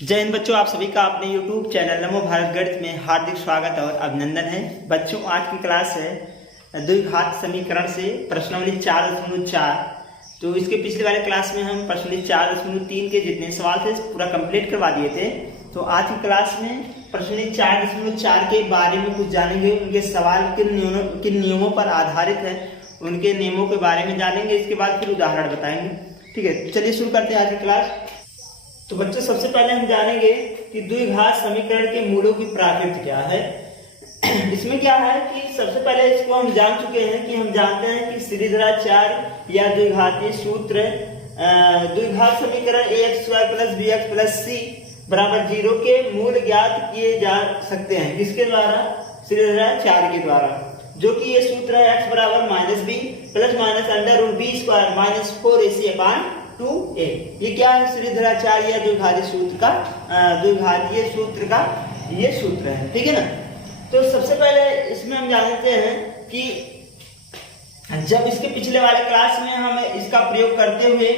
जय हिंद बच्चों, आप सभी का अपने YouTube चैनल नमो भारत गणित में हार्दिक स्वागत और अभिनंदन है। बच्चों, आज की क्लास है द्विघात समीकरण से प्रश्नावली 4.4। तो इसके पिछले वाले क्लास में हम प्रश्नावली 4.3 के जितने सवाल थे पूरा कंप्लीट करवा दिए थे। तो आज की क्लास में प्रश्नावली 4.4 के बारे में कुछ जानेंगे। उनके सवाल किन नियमों पर आधारित है, उनके नियमों के बारे में जानेंगे। इसके बाद फिर उदाहरण बताएंगे। ठीक है, चलिए शुरू करते हैं आज की क्लास। तो बच्चों, सबसे पहले हम जानेंगे कि द्विघात समीकरण के मूलों की प्रकृति क्या है। इसमें क्या है कि सबसे पहले इसको हम जान चुके हैं कि हम जानते हैं कि श्रीधराचार्य या द्विघातीय सूत्र द्विघात समीकरण ax² + bx + c = 0 के मूल ज्ञात किए जा सकते हैं। किसके द्वारा? श्रीधराचार्य के द्वारा। जो कि ये सूत्र है x = -b + -√b² - 4ac/2a। ये क्या है? श्रीधराचार्य या द्विघातीय सूत्र का ये सूत्र है। ठीक है ना। तो सबसे पहले इसमें हम जानते हैं कि जब इसके पिछले वाले क्लास में हम इसका प्रयोग करते हुए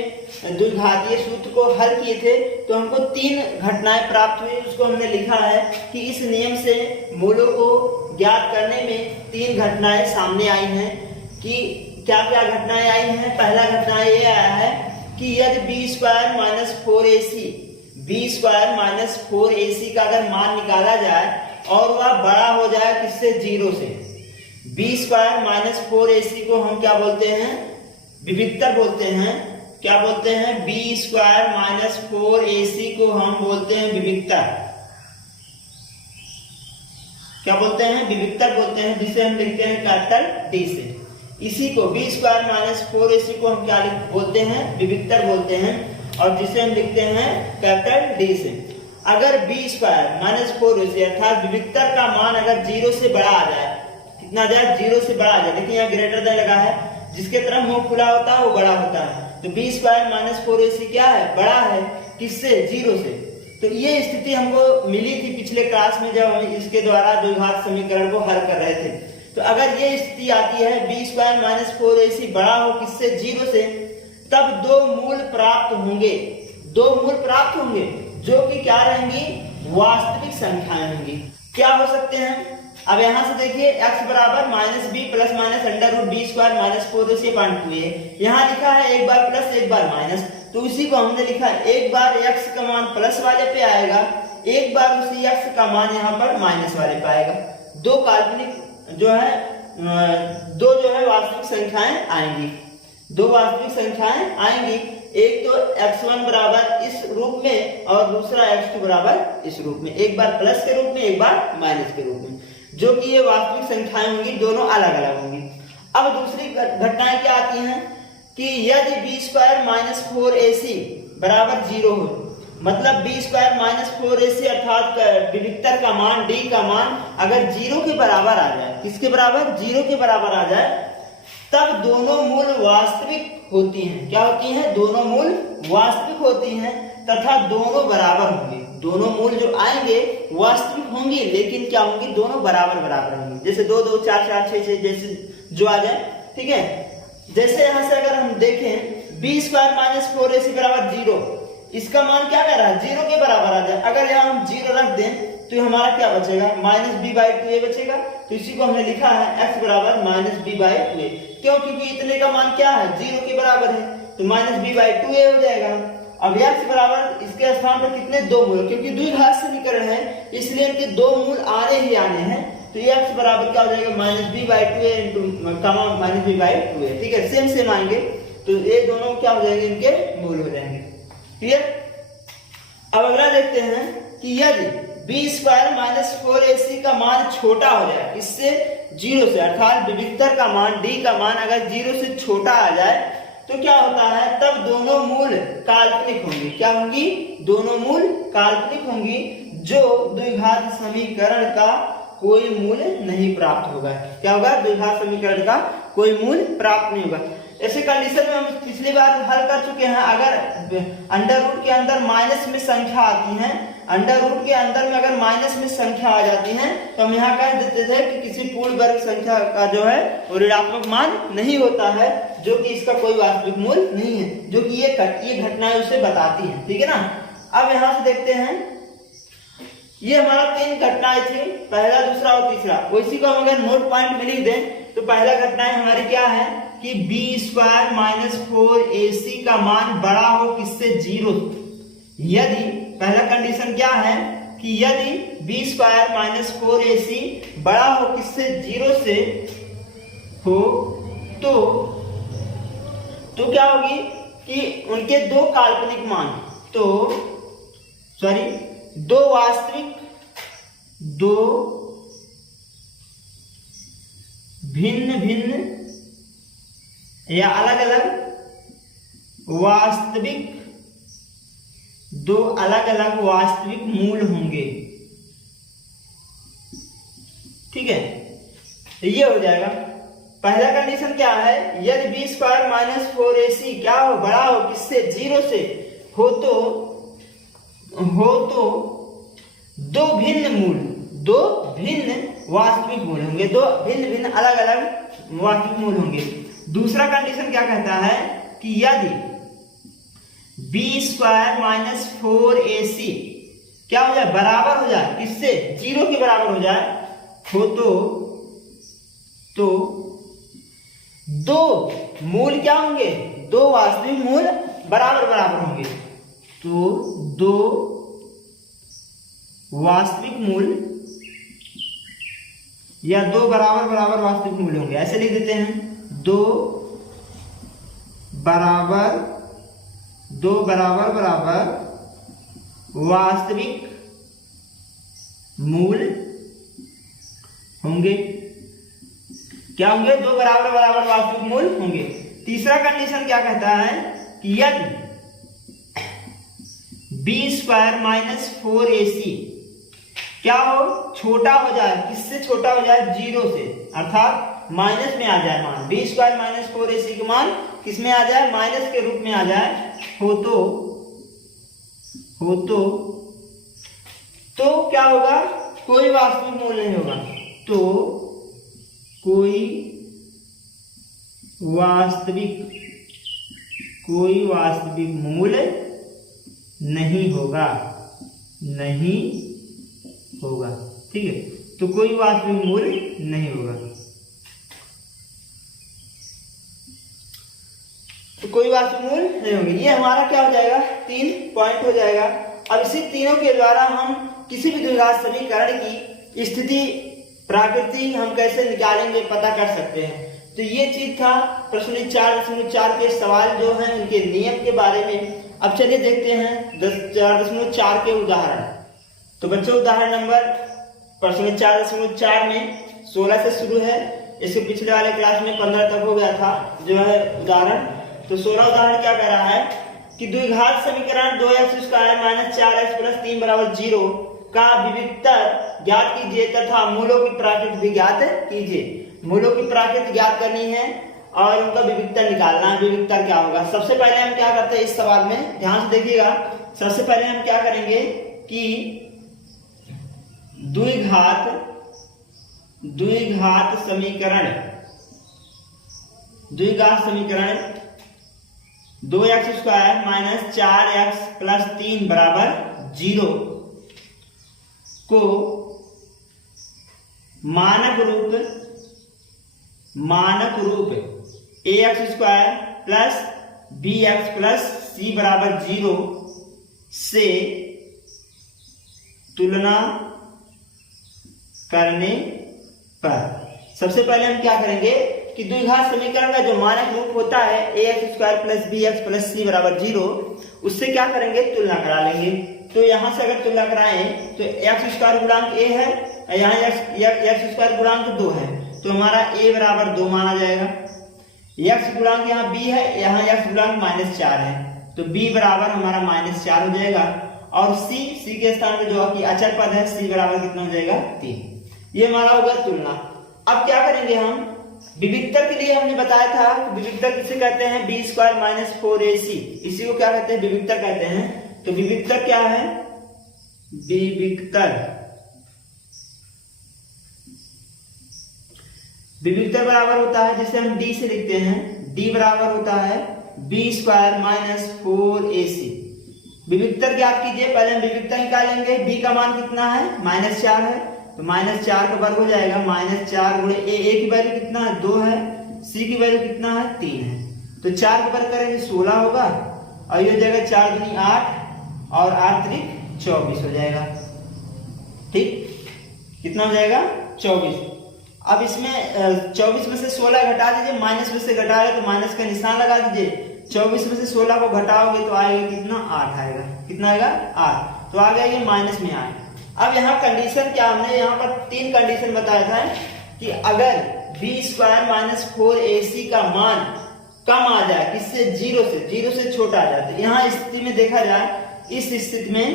द्विघातीय सूत्र को हल किए थे तो हमको 3 घटनाएं प्राप्त हुई। उसको हमने लिखा है कि इस नियम से मूलों को ज्ञात करने में 3 घटनाएं सामने आई हैं। कि क्या क्या घटनाएं आई हैं? पहला घटना ये आया है कि यदि b² - 4ac b² - 4ac का अगर मान निकाला जाए और वह बड़ा हो जाए किससे? 0 से। b² - 4ac को हम क्या बोलते हैं? विविक्तर बोलते हैं। क्या बोलते हैं? b² - 4ac को हम बोलते हैं विविक्तर। क्या बोलते हैं? विविक्तर बोलते हैं, जिसे हम लिखते हैं कैपिटल D से। इसी को b² - 4ac को हम क्या बोलते हैं? विविक्तर बोलते हैं, और जिसे हम लिखते हैं कैपिटल D से। अगर b² - 4ac अर्थात विविक्तर का मान अगर 0 से बड़ा आ जाए, कितना आ जाए? 0 से बड़ा आ जाए। देखिए यहाँ ग्रेटर देन लगा है, जिसके तरफ मुंह खुला होता है वो बड़ा होता है। तो b² - 4ac क्या है? बड़ा है। किससे? 0 से। तो ये स्थिति हमको मिली थी पिछले क्लास में जब हम इसके द्वारा द्विघात समीकरण को हल कर रहे थे। तो अगर ये स्थिति आती है b² - 4ac बड़ा हो किससे? 0 से, तब 2 मूल प्राप्त होंगे। 2 मूल प्राप्त होंगे जो कि क्या रहेंगी? वास्तविक संख्याएं होंगी। क्या हो सकते हैं? अब यहां से देखिए x = -b + -√b² - 4ac/2a। यहाँ लिखा है एक बार प्लस एक बार माइनस, तो उसी को हमने लिखा एक बार x का मान प्लस वाले पे आएगा, एक बार उसी x का मान यहाँ पर माइनस वाले पे आएगा। 2 काल्पनिक जो है वास्तविक संख्याएं आएंगी। 2 वास्तविक संख्याएं आएंगी। एक तो x1 बराबर इस रूप में और दूसरा x2 बराबर इस रूप में, एक बार प्लस के रूप में एक बार माइनस के रूप में, जो कि ये वास्तविक संख्याएं होंगी, दोनों अलग अलग होंगी। अब दूसरी घटनाएं क्या आती हैं कि यदि b² - 4ac बराबर 0 हो, मतलब b² - 4ac अर्थात विविक्तर का मान d का मान अगर 0 के बराबर आ जाए, किसके बराबर? 0 के बराबर आ जाए, तब दोनों मूल वास्तविक होती हैं। क्या होती हैं? दोनों मूल वास्तविक होती हैं तथा दोनों बराबर होंगे। दोनों मूल जो आएंगे वास्तविक होंगी, लेकिन क्या होंगी? दोनों बराबर होंगी। जैसे 2 2 4 4 6 6 जैसे जो आ जाए। ठीक है, जैसे यहां से अगर हम देखें b² - 4ac बराबर 0, इसका मान क्या कह रहा है? 0 के बराबर आ जाए। अगर यहाँ हम 0 रख दें तो हमारा क्या बचेगा? -b/2a बचेगा। तो इसी को हमने लिखा है x = -b/2a। क्यों? क्योंकि इतने का मान क्या है? 0 के बराबर है, तो -b/2a हो जाएगा। अब x बराबर इसके स्थान पर कितने? 2 मूल, क्योंकि द्विघात समीकरण है इसलिए इनके 2 मूल आने ही आने हैं। तो x बराबर क्या हो जाएगा? -b/2a ठीक है, सेम आएंगे। तो ये दोनों क्या हो जाएंगे? इनके मूल हो जाएंगे। क्लियर? अब अगला देखते हैं कि यदि b² - 4ac का मान छोटा हो जाए, इससे 0 से, अर्थात विविक्तर का मान d का मान अगर 0 से छोटा आ जाए तो क्या होता है? तब दोनों मूल काल्पनिक होंगी। क्या होंगी? दोनों मूल काल्पनिक होंगी, जो द्विघात समीकरण का कोई मूल नहीं प्राप्त होगा। क्या होगा? द्विघात समीकरण का कोई मूल प्राप्त नहीं होगा। ऐसे कंडीशन में हम पिछली बार हल कर चुके हैं। अगर अंडर रूट के अंदर माइनस में संख्या आती है, अंडर रूट के अंदर में अगर माइनस में संख्या आ जाती है तो हम यहाँ कह देते थे कि किसी पूर्ण वर्ग संख्या का जो है वो ऋणात्मक मान नहीं होता है, जो कि इसका कोई वास्तविक मूल नहीं है, जो कि ये घटनाएं उसे बताती हैं। ठीक है ना। अब यहां से देखते हैं, ये हमारा 3 घटनाएं थी, पहला, दूसरा और तीसरा। उसी को हम अगर नोट पॉइंट में लिख दें तो पहला घटनाएं हमारी क्या है कि b² माइनस 4ac का मान बड़ा हो किससे, 0। यदि पहला कंडीशन क्या है कि यदि b² माइनस 4ac बड़ा हो किससे, 0 से हो, तो क्या होगी कि उनके दो काल्पनिक मान, दो वास्तविक, दो भिन्न भिन्न या अलग अलग वास्तविक, दो अलग अलग वास्तविक मूल होंगे। ठीक है, ये हो जाएगा। पहला कंडीशन क्या है, यदि b² माइनस 4ac क्या हो, बड़ा हो किससे, 0 से हो तो दो भिन्न मूल, दो भिन्न वास्तविक मूल होंगे, दो भिन्न भिन्न अलग अलग वास्तविक मूल होंगे। दूसरा कंडीशन क्या कहता है कि यदि b² माइनस 4ac क्या हो जाए, बराबर हो जाए किससे, 0 के बराबर हो जाए, हो तो दो मूल क्या होंगे, दो वास्तविक मूल बराबर बराबर होंगे। तो दो वास्तविक मूल या दो बराबर बराबर वास्तविक मूल होंगे, ऐसे लिख देते हैं, दो बराबर बराबर वास्तविक मूल होंगे। क्या होंगे, दो बराबर बराबर वास्तविक मूल होंगे। तीसरा कंडीशन क्या कहता है कि यदि b² माइनस 4ac क्या हो, छोटा हो जाए किससे, छोटा हो जाए, 0 से, अर्थात माइनस में आ जाए मान, b² माइनस 4ac का मान किस में आ जाए, माइनस के रूप में आ जाए, हो तो क्या होगा, कोई वास्तविक मूल नहीं होगा, तो कोई वास्तविक मूल नहीं होगा। ठीक है, तो कोई वास्तविक मूल नहीं होगा, तो कोई वास्तविक मूल नहीं होंगे। ये हमारा क्या हो जाएगा, 3 पॉइंट हो जाएगा। अब इसी तीनों के द्वारा हम किसी भी द्विघात समीकरण की स्थिति प्राकृति हम कैसे निकालेंगे, पता कर सकते हैं। तो ये चीज था प्रश्न 4.4 के सवाल जो हैं उनके नियम के बारे में। अब चलिए देखते हैं 4.4 के उदाहरण। तो बच्चों, उदाहरण नंबर प्रश्न 4.4 में 16 से शुरू है, इसके पिछले वाले क्लास में 15 तक हो गया था जो है उदाहरण। तो 16 उदाहरण क्या कह रहा है कि द्विघात समीकरण 2x² माइनस 4x प्लस 3 बराबर 0 का विविक्तर ज्ञात कीजिए तथा मूलों की प्राकृत भी ज्ञात कीजिए। मूलों की प्राकृत ज्ञात करनी है और उनका विविक्तर निकालना है। विविक्तर क्या होगा, सबसे पहले हम क्या करते हैं इस सवाल में, ध्यान से देखिएगा। सबसे पहले हम क्या करेंगे कि द्विघात समीकरण 2x² माइनस 4x प्लस 3 बराबर 0 को मानक रूप ax² plus bx plus c बराबर 0 से तुलना करने पर सबसे पहले हम क्या करेंगे कि द्विघात समीकरण का जो मानक रूप होता है ax² plus bx plus c बराबर 0, उससे क्या करेंगे, तुलना करा लेंगे। तो यहां से अगर तुलना कराएं तो x² गुणांक a है, यहाँ x² गुणांक 2 है, तो हमारा a बराबर 2 माना जाएगा। x गुणांक यहाँ b है, यहाँ x गुणांक -4 है, तो b बराबर हमारा -4 हो जाएगा। और c के स्थान पे जो कि अचर पद है, c बराबर कितना हो जाएगा, 3। ये हमारा होगा तुलना। अब क्या करेंगे हम, विविक्तर के लिए हमने बताया था विविक्तर किसे कहते हैं, b² माइनस 4ac, इसी को क्या कहते हैं, विविक्तर कहते हैं। तो विविक्तर क्या है, विविक्तर बराबर होता है जिसे हम d से लिखते हैं, d बराबर होता है b² माइनस 4ac। विविक्तर ज्ञात कीजिए। पहले हम विविक्तर निकालेंगे। b का मान कितना है, -4 है, तो -4 का वर्ग हो जाएगा। -4 गुणे a की वैल्यू कितना है, 2 है, c की वैल्यू कितना है, 3 है, तो 4 का वर्ग करेंगे 16 होगा, और ये हो जाएगा 4 दूनी 8 और 8 त्रिक 24 हो जाएगा। ठीक, कितना हो जाएगा, 24। अब इसमें 24 में से 16 घटा दीजिए, माइनस में से घटा रहे तो माइनस का निशान लगा दीजिए। 24 में से 16 को घटाओगे तो आएगा कितना, 8 आएगा। कितना आएगा, 8, तो आ गया ये माइनस में 8। अब यहाँ कंडीशन क्या, हमने यहाँ पर 3 कंडीशन बताया था कि अगर b² - 4ac का मान कम आ जाए, किससे, 0 से छोटा आ जाए, तो यहाँ स्थिति में देखा जाए, इस स्थिति में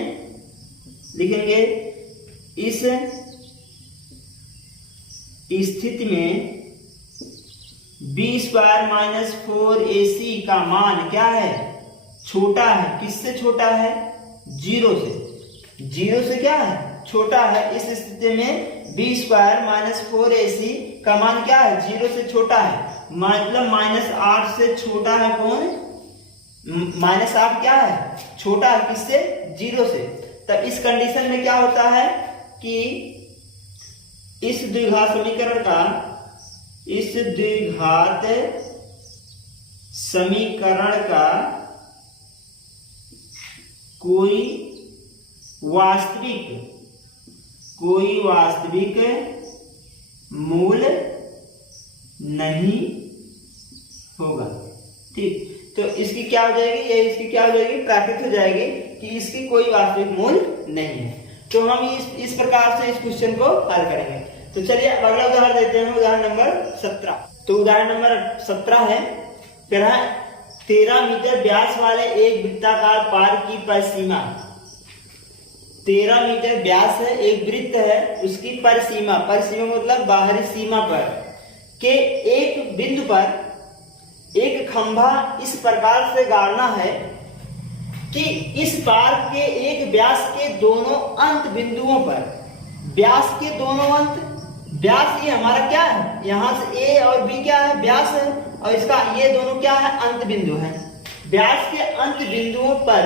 लिखेंगे, इस स्थिति में b² - 4ac का मान क्या है, छोटा है। किससे छोटा है, 0 से क्या है, छोटा है। इस स्थिति में b² - 4ac का मान क्या है, 0 से छोटा है, मतलब -8 से छोटा है। कौन, -8 क्या है, छोटा है, किससे, 0 से। तब इस कंडीशन में क्या होता है कि इस द्विघात समीकरण का कोई वास्तविक मूल नहीं होगा। ठीक, तो इसकी क्या हो जाएगी, ये इसकी क्या हो जाएगी, प्राकृत हो जाएगी कि इसकी कोई वास्तविक मूल नहीं है। तो हम इस प्रकार से इस क्वेश्चन को हल करेंगे। तो चलिए अगला उदाहरण देते हैं, उदाहरण नंबर 17। तो उदाहरण नंबर 17 है, फिर है 13 मीटर व्यास वाले एक वृत्ताकार पार्क की परिसीमा। 13 मीटर व्यास है, एक वृत्त है, उसकी परिसीमा मतलब बाहरी सीमा पर के एक बिंदु पर एक खंभा इस प्रकार से गाड़ना है कि इस पार्क के एक व्यास के दोनों अंत बिंदुओं पर, व्यास के दोनों अंत, व्यास ये हमारा क्या है, यहाँ से a और b क्या है, व्यास है, और इसका ये दोनों क्या है, अंत बिंदु है। व्यास के अंत बिंदुओं पर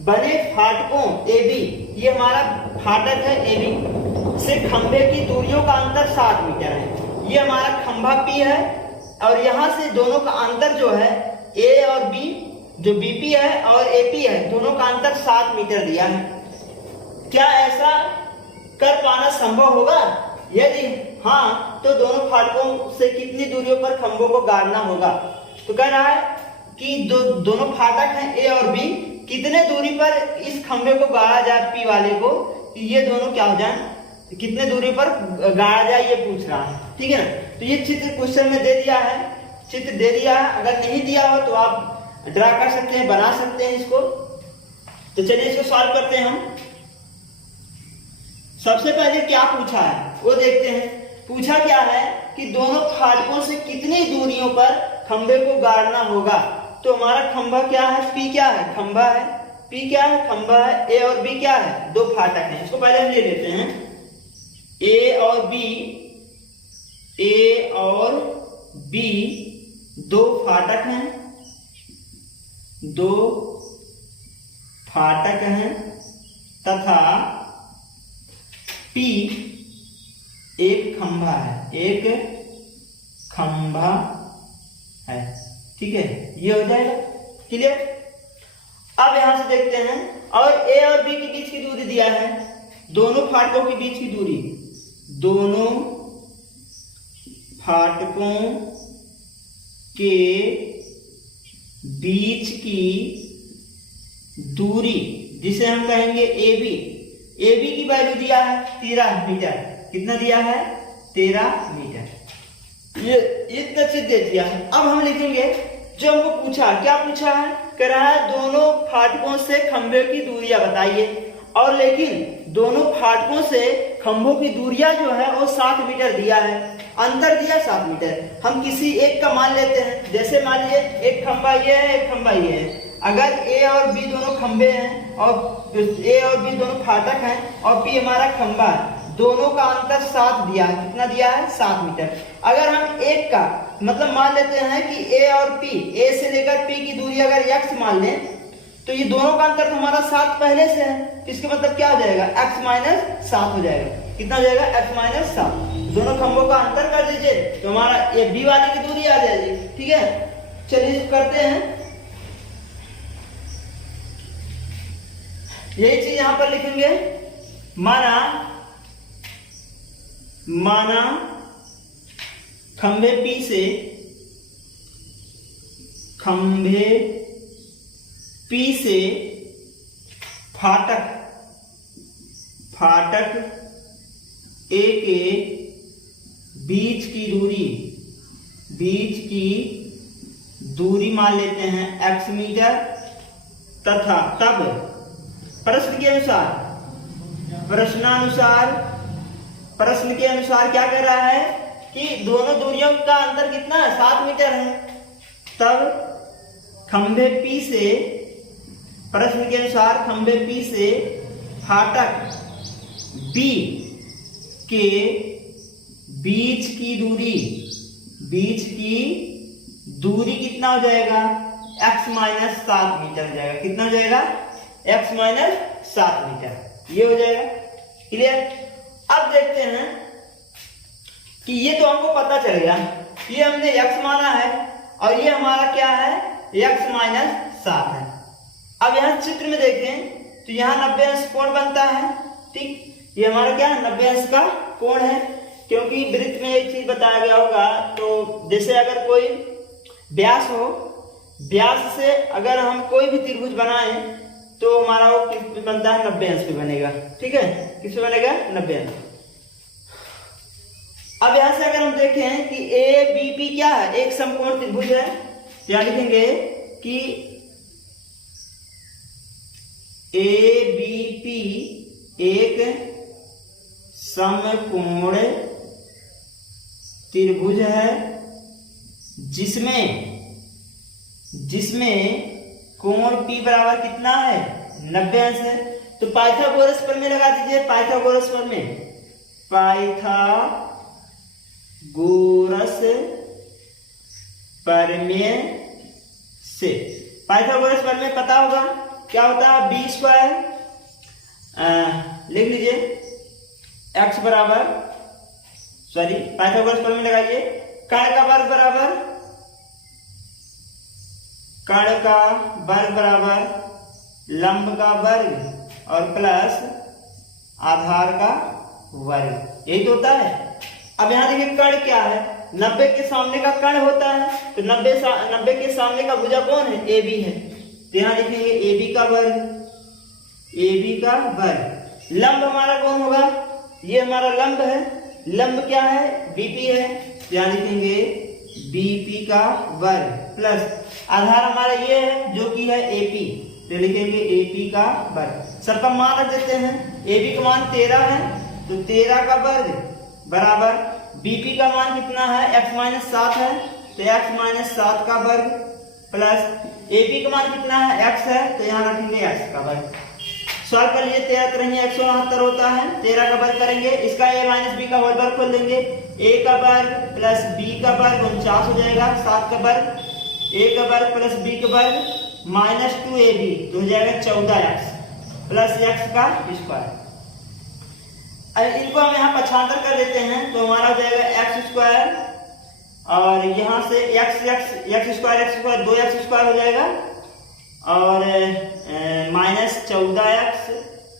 बने फाटकों AB, ये हमारा फाटक है AB, से खंभे की दूरियों का अंतर 7 मीटर है। ये हमारा खंभा P है, और यहाँ से दोनों का अंतर जो है A और B, जो BP है और AP है, दोनों का अंतर 7 मीटर दिया है। क्या ऐसा कर पाना संभव होगा? यदि हाँ, तो दोनों फाटकों से कितनी दूरियों पर खंभों को गाड़ना होगा? तो कह रहा है कि दोनों फाटक हैं A और B, कितने दूरी पर इस खंभे को गाड़ा जाए, P वाले को, ये दोनों क्या हो जाए, कितने दूरी पर गाड़ा जाए, ये पूछ रहा है। ठीक है ना, तो ये चित्र क्वेश्चन में दे दिया है, चित्र दे दिया है। अगर नहीं दिया हो तो आप ड्रा कर सकते हैं, बना सकते हैं इसको। तो चलिए इसको सॉल्व करते हैं हम। सबसे पहले क्या पूछा है वो देखते हैं। पूछा क्या है कि दोनों फाटकों से कितनी दूरियों पर खंभे को गाड़ना होगा। तो हमारा खंभा क्या है, P क्या है, खंभा है, P क्या है, खंभा है, A और B क्या है, दो फाटक हैं। इसको पहले हम ले लेते हैं, A और B दो फाटक हैं, दो फाटक हैं, तथा P एक खंभा है, एक खंभा है। ठीक है, ये हो जाएगा क्लियर। अब यहां से देखते हैं, और A और B के बीच की दूरी दिया है, दोनों फाटकों के बीच की दूरी, दोनों फाटकों के बीच की दूरी जिसे हम कहेंगे AB। AB की वैल्यू दिया है 13 मीटर। कितना दिया है, 13 मीटर। ये इतना चीज दे दिया है। अब हम लिखेंगे जो हमको पूछा, क्या पूछा है, कह रहा है दोनों फाटकों से खंभे की दूरियां बताइए, और लेकिन दोनों फाटकों से खंभों की दूरियां जो है वो 7 मीटर दिया है, अंतर दिया 7 मीटर। हम किसी एक का मान लेते हैं, जैसे मान लीजिए एक खंभा ये है, एक खंभा ये है। अगर A और B दोनों खंभे हैं, और A और B दोनों फाटक हैं, और P हमारा खंभा है, दोनों का अंतर 7 दिया है। कितना दिया है, 7 मीटर। अगर हम एक का मतलब मान लेते हैं कि A और P, A से लेकर P की दूरी अगर x मान लें, तो ये दोनों का अंतर तो हमारा 7 पहले से है, तो इसके मतलब क्या हो जाएगा, x माइनस 7 हो जाएगा। कितना हो जाएगा, x माइनस 7। दोनों खंभों का अंतर कर दीजिए तो हमारा ये b वाले की दूरी आ जाएगी। ठीक है, चलिए करते हैं। यही चीज यहां पर लिखेंगे, माना खंभे P से फाटक A के बीच की दूरी मान लेते हैं x मीटर, तथा तब प्रश्न के अनुसार क्या कर रहा है कि दोनों दूरियों का अंतर कितना है, 7 मीटर है। तब खंभे P से, प्रश्न के अनुसार खंभे P से फाटक B के बीच की दूरी कितना हो जाएगा, x माइनस 7 मीटर हो जाएगा। कितना हो जाएगा, x माइनस 7 मीटर, ये हो जाएगा। क्लियर। अब देखते हैं कि ये तो हमको पता चल गया, ये हमने x माना है और ये हमारा क्या है, x माइनस 7 है। अब यहाँ चित्र में देखें तो यहाँ 90 अंश कोण बनता है। ठीक, ये हमारा क्या है, 90 अंश का कोण है, क्योंकि वृत्त में एक चीज बताया गया होगा। तो जैसे अगर कोई व्यास हो, व्यास से अगर हम कोई भी त्रिभुज बनाएं तो हमारा वो किस पे बनता है, 90 अंश पे बनेगा। ठीक है, किस पे बनेगा, 90 अंश। अब यहां से अगर हम देखें कि ABP क्या है, एक समकोण त्रिभुज है, तो यहां लिखेंगे कि ABP एक समकोण त्रिभुज है जिसमें कोण P बराबर कितना है, 90 अंश है। तो पाइथागोरस प्रमेय लगा दीजिए, पाइथागोरस प्रमेय से पाइथागोरस प्रमेय पता होगा क्या होता है, b स्क्वायर, लिख लीजिए x बराबर, सॉरी पाइथागोरस प्रमेय लगाइए, कर्ण का वर्ग बराबर लंब का वर्ग और प्लस आधार का वर्ग, यही तो होता है। अब यहाँ देखिए कर्ण क्या है, 90 के सामने का कर्ण होता है, तो 90 के सामने का भुजा कौन है, AB है, तो यहाँ लिखेंगे AB का वर्ग। लंब हमारा कौन होगा, ये हमारा लंब है, लंब क्या है, BP है, यहाँ लिखेंगे BP का वर्ग प्लस आधार हमारा ये है जो कि है AP, तो लिखेंगे AP का वर्ग। सबका मान रख देते हैं, AB का मान 13 है, तो 13 का वर्ग बराबर BP का मान कितना है, x माइनस 7 है, तो x माइनस 7 का वर्ग प्लस AP का मान कितना है, x है, तो यहाँ रखेंगे x का वर्ग। सॉल्व कर लीजिए, 13 तरह 169 होता है, 13 का वर्ग करेंगे, इसका a माइनस b का होल वर्ग खोल देंगे, a का वर्ग प्लस b का वर्ग 49 हो जाएगा, 7 का वर्ग, a का वर्ग प्लस b का वर्ग माइनस 2ab, तो हो जाएगा 14x प्लस x का स्क्वायर। इनको हम यहाँ पक्षांतर कर देते हैं, तो हमारा हो जाएगा x स्क्वायर और यहाँ से x स्क्वायर 2x स्क्वायर हो जाएगा और माइनस 14x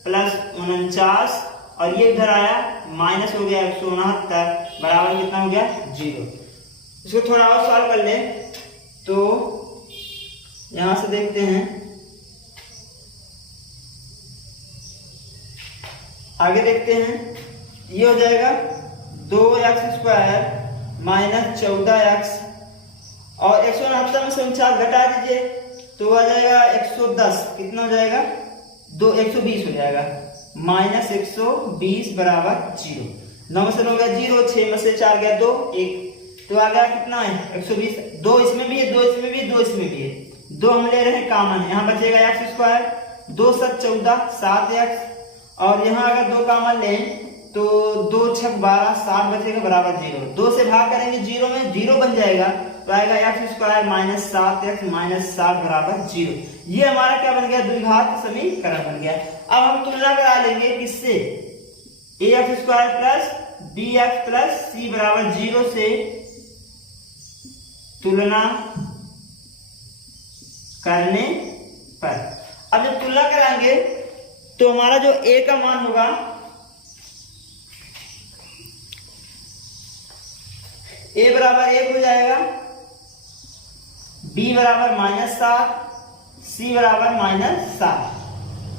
प्लस 49 और ये इधर आया माइनस हो गया 169 बराबर कितना हो गया 0। इसको थोड़ा और सॉल्व कर ले तो यहां से देखते हैं, आगे देखते हैं, ये हो जाएगा 2x स्क्वायर माइनस 14x और 169 में से 49 घटा दीजिए तो आ जाएगा 110, कितना हो जाएगा 120 हो जाएगा, माइनस 120 बराबर 0। 9 में से 9 गया 0, 6 में से 4 गया 2, 1, तो आ गया कितना है 120। 2 इसमें भी है, 2 इसमें भी है, 2 इसमें भी है, 2 हम ले रहे हैं कॉमन, यहाँ बचेगा x स्क्वायर, 2 7 14 7x और यहाँ अगर 2 कॉमन लें तो 2 6 12 7 बचेगा बराबर 0। 2 से भाग करेंगे 0 में 0 बन जाएगा तो आएगा x square minus 7x minus 7 बराबर 0। ये हमारा क्या बन गया, द्विघात समीकरण बन गया। अब हम तुलना करा लेंगे किससे, ax square plus bx plus c बराबर 0 से तुलना करने पर। अब जब तुलना कराएंगे तो हमारा जो a का मान होगा a बराबर 1 हो जाएगा, b बराबर -7, c बराबर -7,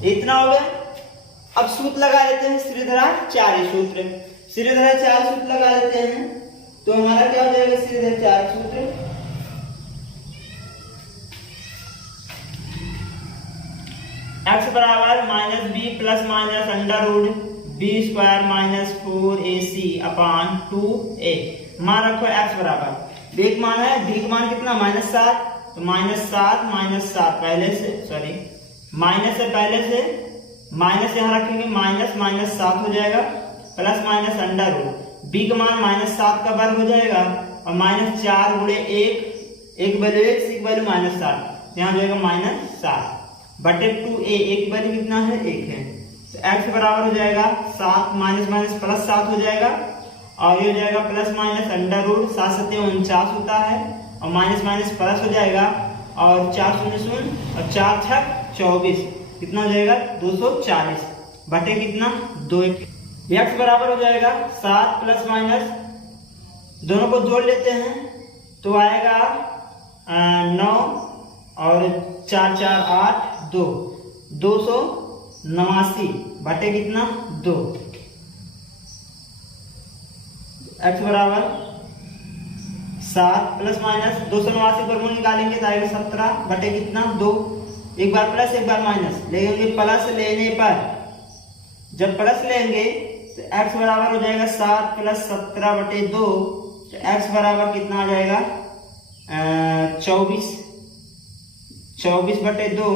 इतना हो गया। अब सूत्र लगा लेते हैं, श्रीधराचार्य सूत्र, श्रीधराचार्य सूत्र लगा लेते हैं। तो हमारा क्या हो जाएगा, श्रीधराचार्य सूत्र x बराबर -b plus minus under root b square minus 4ac upon 2a। मान रखो x बराबर, b मान है, b मान कितना -7, तो -7 पहले से, सॉरी माइनस से पहले से माइनस यहाँ रखेंगे, -7 हो जाएगा, plus minus under root b का मान -7 का वर्ग हो जाएगा, और -4 गुणे 1 वैल्यू 1, c की वैल्यू -7, यहाँ जाएगा -7 बटे 2a, एक की वैल्यू कितना है, 1 है। तो x बराबर हो जाएगा 7 माइनस माइनस प्लस 7 हो जाएगा, और ये हो जाएगा प्लस माइनस अंडर रूट 7 7 49 होता है, और माइनस माइनस प्लस हो जाएगा, और 4 0 0 और 4 6 24, कितना हो जाएगा 240 बटे कितना 2। x बराबर हो जाएगा 7 प्लस माइनस, दोनों को जोड़ लेते हैं तो आएगा 9 और 4 4 8 2, 289 बटे कितना 2। x बराबर 7 प्लस माइनस 289 पर मूल निकालेंगे तो आएगा 17 बटे कितना 2। एक बार प्लस एक बार माइनस लेंगे, प्लस लेने पर जब प्लस लेंगे तो x बराबर हो जाएगा 7 प्लस 17 बटे 2, तो x बराबर कितना आ जाएगा 24 बटे 2,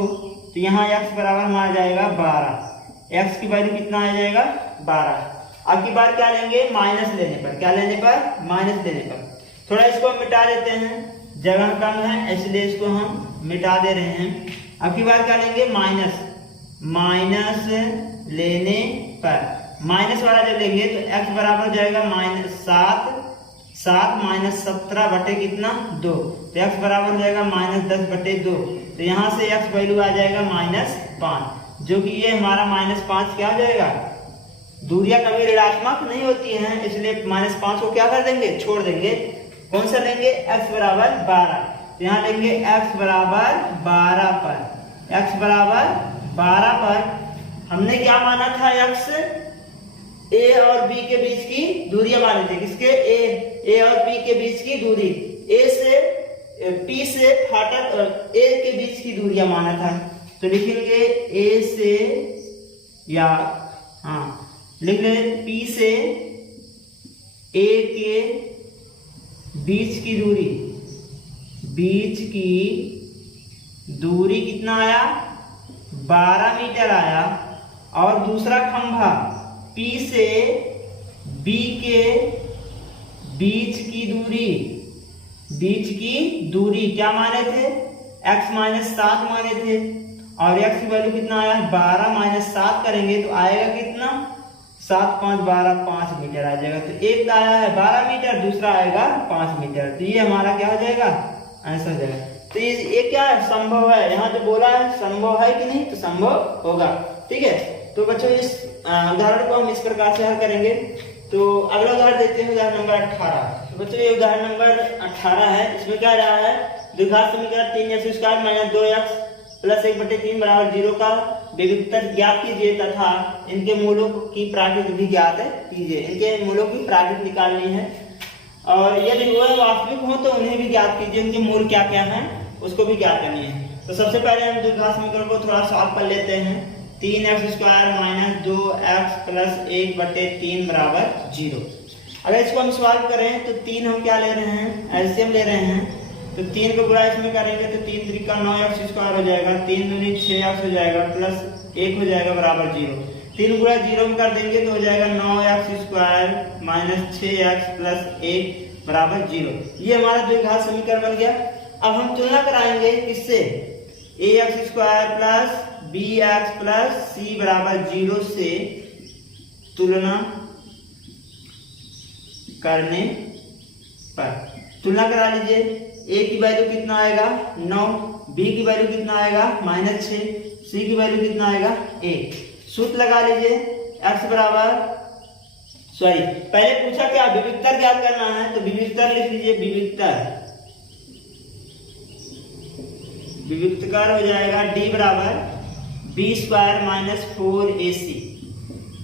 तो यहाँ x बराबर हमारा जाएगा 12, x की वैल्यू कितना आ जाएगा 12। अब की बार क्या लेंगे, माइनस लेने पर, क्या लेने पर, माइनस लेने पर। थोड़ा इसको मिटा देते हैं, जगह कम है इसलिए इसको हम मिटा दे रहे हैं। अब की बार क्या लेंगे, माइनस लेने पर, माइनस वाला जब लेंगे तो x बराबर हो जाएगा -7 माइनस 17 बटे कितना 2, तो x बराबर हो जाएगा -10 बटे 2, तो यहाँ से x वैल्यू आ जाएगा -5, जो कि ये हमारा -5 क्या हो जाएगा, दूरियां कभी ऋणात्मक नहीं होती हैं, इसलिए -5 को क्या कर देंगे, छोड़ देंगे। कौन सा लेंगे, x बराबर 12, तो यहाँ लेंगे x बराबर 12 पर, x बराबर 12 पर हमने क्या माना था, x a और b के बीच की दूरियां माने थे, किसके, a और b के बीच की दूरी, a से p से फाटक a के बीच की दूरियां माना था। तो लिखेंगे a से, या लिख ले p से a के बीच की दूरी कितना आया, 12 मीटर आया, और दूसरा खंभा P से B के बीच की दूरी क्या माने थे, x -7 माने थे, और x की वैल्यू कितना आया, 12 - 7 करेंगे तो आएगा कितना, 7 5 12 5 मीटर आ जाएगा। तो एक आया है 12 मीटर, दूसरा आएगा 5 मीटर, तो ये हमारा क्या हो जाएगा, आंसर हो जाएगा। तो ये क्या है, संभव है, यहाँ जो बोला है संभव है कि नहीं, तो संभव होगा। ठीक है, तो बच्चों इस उदाहरण को हम इस प्रकार से हल करेंगे। तो अगला उदाहरण देखते हैं, उदाहरण नंबर 18। तो बच्चों ये उदाहरण नंबर 18 है, इसमें क्या रहा है, द्विघात समीकरण 3x² - 2x + 1/3 = 0 का विविक्तर ज्ञात कीजिए तथा इनके मूलों की प्राकृत भी ज्ञात कीजिए। इनके मूलों की प्राकृत निकालनी है, और यदि वो वास्तविक हो तो उन्हें भी ज्ञात कीजिए, उनके मूल क्या क्या है उसको भी ज्ञात करनी है। तो सबसे पहले हम द्विघात समीकरण को थोड़ा सॉल्व कर लेते हैं। 3x² - 2x + 1/3 = 0। अगर इसको हम सॉल्व करें तो 3 हम क्या ले रहे हैं, एलसीएम ले रहे हैं, तो 3 को गुणा इसमें करेंगे तो 3 3 का 9x² हो जाएगा, 3 दूनी 6x हो जाएगा, प्लस 1 हो जाएगा बराबर 0। 3 गुणा 0 में कर देंगे तो हो जाएगा 9x² - 6x + 1 = 0। ये हमारा द्विघात समीकरण बन गया। अब हम तुलना कराएंगे किससे, ax square plus bx plus c बराबर 0 से तुलना करने पर तुलना करा लीजिए। a की वैल्यू कितना आएगा 9, b की वैल्यू कितना आएगा -6, c की वैल्यू कितना आएगा 1। सूत्र लगा लीजिए x बराबर पहले पूछा क्या विविक्तर ज्ञात करना है, तो विविक्तर लिख लीजिए। विविक्तर हो जाएगा d बराबर b स्क्वायर माइनस 4ac।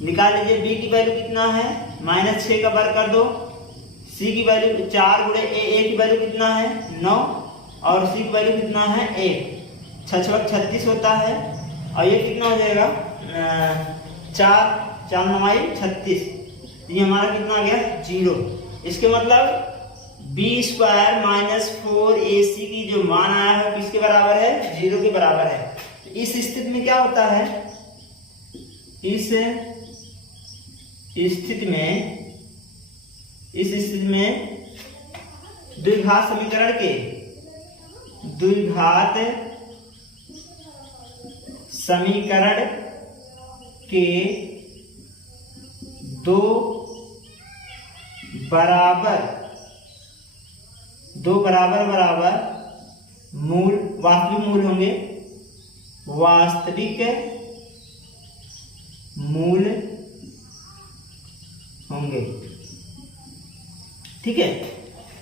निकाल लीजिए b की वैल्यू कितना है -6 का वर्ग कर दो, c की वैल्यू 4 गुणे a की वैल्यू कितना है 9 और c की वैल्यू कितना है 1, 6 36 होता है और ये कितना हो जाएगा 4 9 36, ये हमारा कितना आ गया 0। इसके मतलब b स्क्वायर माइनस 4ac की जो मान आया है किसके बराबर है 0 के बराबर है। इस स्थिति में क्या होता है, इस स्थिति में द्विघात समीकरण के दो बराबर मूल वास्तविक मूल होंगे, ठीक है।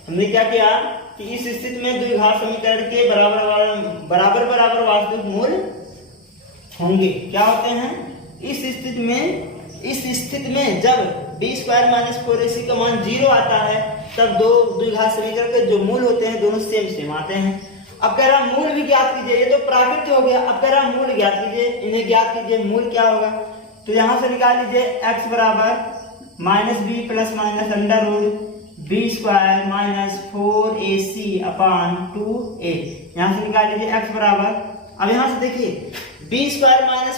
हमने क्या किया कि इस स्थिति में द्विघात समीकरण के बराबर वास्तविक मूल होंगे। क्या होते हैं इस स्थिति में जब b स्क्वायर माइनस 4ac का मान 0 आता है तब दो द्विघात समीकरण के जो मूल होते हैं दोनों सेम आते हैं। अब कह रहा मूल भी ज्ञात कीजिए, ये तो प्राकृत हो गया। अब कह रहा मूल ज्ञात कीजिए, इन्हें ज्ञात कीजिए। मूल क्या होगा, तो यहां से निकाल लीजिए x बराबर -b plus minus under root b square minus 4ac upon 2a। यहां से निकाल लीजिए x बराबर, अब यहां से देखिए b स्क्वायर माइनस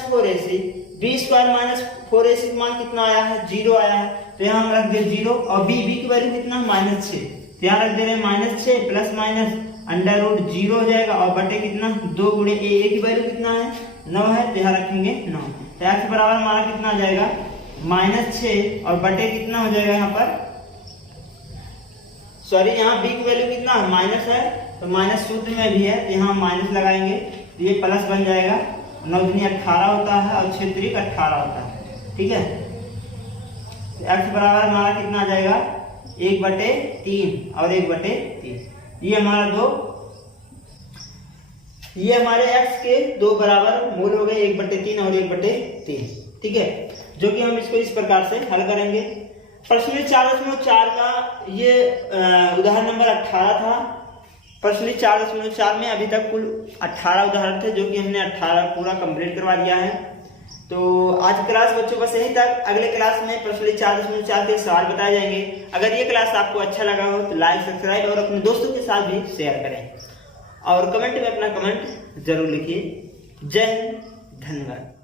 4ac का मान कितना आया है 0 आया है, तो यहाँ हम रख दे 0 और b की वैल्यू कितना -6, तो यहाँ रख दे रहे -6 प्लस माइनस अंडर रूट 0 हो जाएगा और बटे कितना 2 गुणे a की वैल्यू कितना है 9 है, तो यहाँ रखेंगे 9। तो x बराबर हमारा कितना आ जाएगा -6 और बटे कितना हो जाएगा यहाँ पर यहाँ b की वैल्यू कितना माइनस है, तो माइनस सूत्र में भी है, तो यहाँ माइनस लगाएंगे तो ये प्लस बन जाएगा। 9 दूनी 18 होता है और 6 त्रिक 18 होता है, ठीक है। तो x बराबर हमारा कितना आ जाएगा 1/3 और 1/3। ये हमारे x के दो बराबर मूल हो गए 1/3 और 1/3, ठीक है। जो कि हम इसको इस प्रकार से हल करेंगे। प्रश्न 4.4 का ये उदाहरण नंबर 18 था। प्रश्न 4.4 में अभी तक कुल 18 उदाहरण थे जो कि हमने 18 पूरा कंप्लीट करवा दिया है। तो आज क्लास बच्चों बस यहीं तक। अगले क्लास में प्रश्न 4.4 के सवाल बताए जाएंगे। अगर ये क्लास आपको अच्छा लगा हो तो लाइक सब्सक्राइब और अपने दोस्तों के साथ भी शेयर करें और कमेंट में अपना कमेंट जरूर लिखिए। जय हिंद, धन्यवाद।